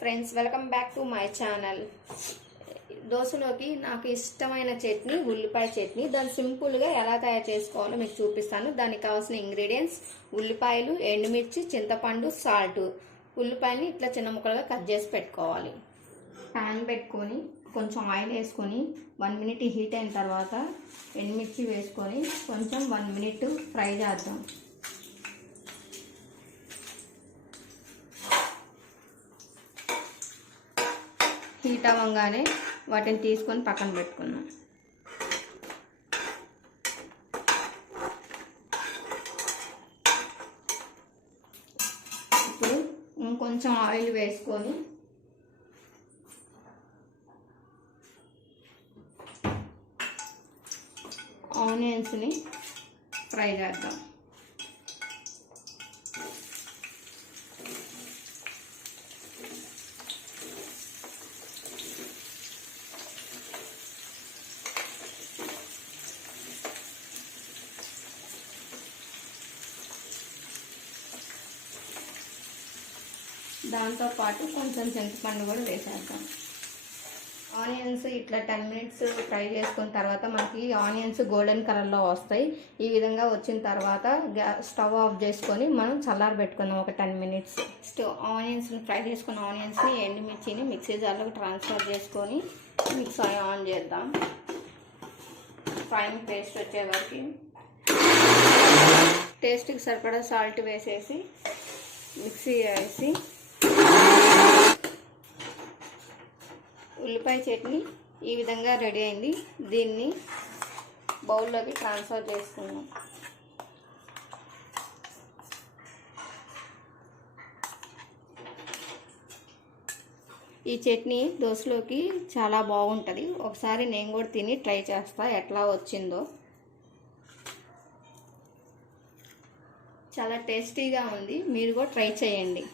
Friends welcome back to my channel దోశలోకి నాకు ఇష్టమైన చట్నీ ఉల్లిపాయ చట్నీ. దాన్ని సింపుల్గా ఎలా తయారు చేసుకోవాలో మీకు చూపిస్తాను. దానికి కావాల్సిన ఇంగ్రీడియంట్స్ ఉల్లిపాయలు ఎండుమిర్చి చింతపండు సాల్ట్. ఉల్లిపాయని ఇట్లా చిన్న ముక్కలుగా కట్ చేసి పెట్టుకోవాలి. ప్యాన్ పెట్టుకొని కొంచెం ఆయిల్ వేసుకొని వన్ మినిట్ హీట్ అయిన తర్వాత ఎండుమిర్చి వేసుకొని కొంచెం వన్ మినిట్ ఫ్రై చేద్దాం. హీట్ అవ్వగానే వాటిని తీసుకొని పక్కన పెట్టుకున్నాం ఇప్పుడు ఇంకొంచెం ఆయిల్ వేసుకొని ఆనియన్స్ని ఫ్రై చేద్దాం. దాంతోపాటు కొంచెం చింతపండు కూడా వేసేద్దాం. ఆనియన్స్ ఇట్లా టెన్ మినిట్స్ ఫ్రై చేసుకున్న తర్వాత మనకి ఆనియన్స్ గోల్డెన్ కలర్లో వస్తాయి. ఈ విధంగా వచ్చిన తర్వాత స్టవ్ ఆఫ్ చేసుకొని మనం చల్లారి పెట్టుకుందాం ఒక టెన్ మినిట్స్. నెక్స్ట్ ఆనియన్స్ని ఫ్రై చేసుకున్న ఆనియన్స్ని ఎండుమిర్చిని మిక్సీ జార్లోకి ట్రాన్స్ఫర్ చేసుకొని మిక్స్ ఆన్ చేద్దాం. ఫైన్ పేస్ట్ వచ్చే వరకు. టేస్ట్కి సరిపడా సాల్ట్ వేసేసి మిక్సీ వేసి ఉల్లిపాయ చట్నీ ఈ విధంగా రెడీ అయింది. దీన్ని బౌల్లోకి ట్రాన్స్ఫర్ చేసుకున్నాం ఈ చట్నీ దోశలోకి చాలా బాగుంటుంది. ఒకసారి నేను కూడా తిని ట్రై చేస్తా ఎట్లా వచ్చిందో. చాలా టేస్టీగా ఉంది. మీరు కూడా ట్రై చేయండి.